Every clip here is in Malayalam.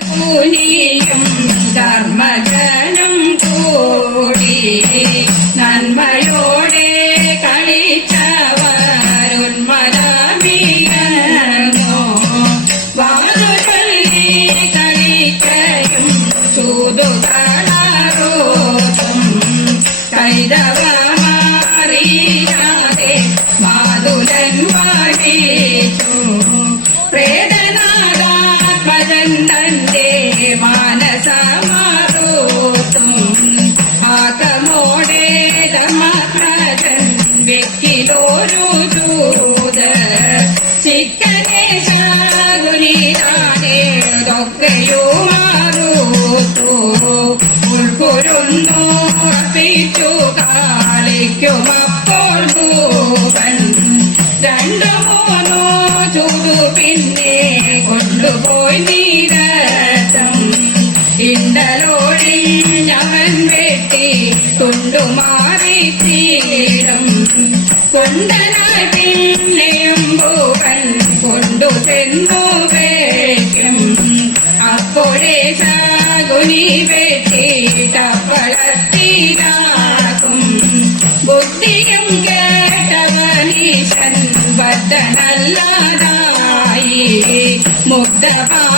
Oh. തുണ്ടുമാറി തീരം കൊണ്ടനായി പിന്നെയും ഭൂപൻ കൊണ്ടു ചെന്നു വേക്കും അപ്പോഴേ ശാകുനി ബദ്ധനല്ലാതായി മുഗ്ധഭാവം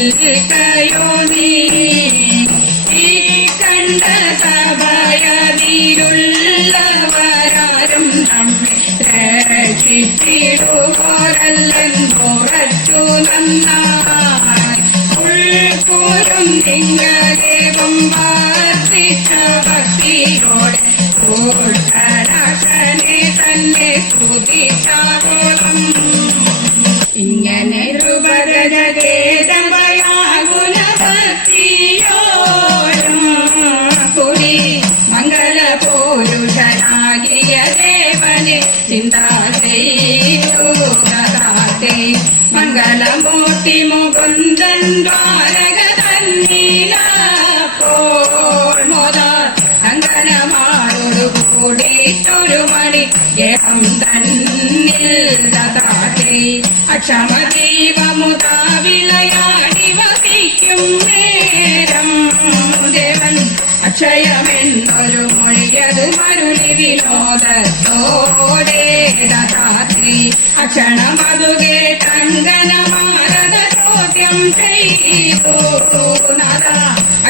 നിൽക്കയോ നീ കണ്ട സഭയതിരുള്ളവരാരും നമ്മെ രക്ഷിച്ചിടുപോരല്ലെന്നുറച്ചു നന്നായി ദേവനെ മംഗളമൂർത്തി മുകുന്ദൻ അങ്കനമാരോട് കൂടിയിട്ടൊരു മണി ഗേഹം തന്നിൽ ദാതെ അക്ഷമദീപമുതാവിളയാടി വസിക്കും നേരം ദേവൻ അക്ഷയമെന്നൊരു അക്ഷണമതു കേട്ടങ്കനമാരത ചോദ്യം ചെയ്തു.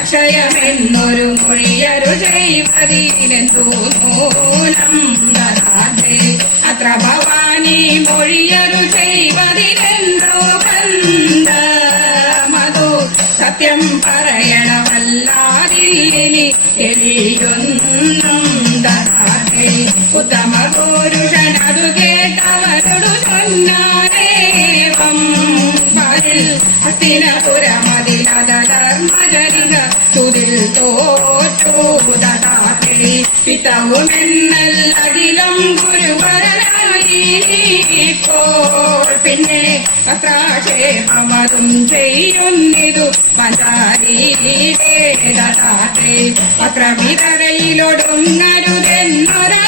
അക്ഷയമെന്നൊരു മൊഴിയരു ചെയ്വതിനെന്തു നൂനം ദാതെ അത്ര ഭവാനി മൊഴിയരു ചെയ്വതിലെന്തോ ബന്ധ മധു സത്യം പറയണമല്ലാതിനി എലിയൊന്നും ഹസ്തിനപുരമതിലധർമ്മജനിക തുതിൽ തോറ്റോദാത്തെ പിതവുമെന്നൽ അഖിലം ഗുരുവരനായി ഇപ്പോൾ പിന്നെ പത്രാക്ഷേപമതും ചെയ്യുന്നിതു പത്രവിതരയിലൊടുങ്ങരുതെന്നൊരനുജ്ഞ നൽകി എന്നൻ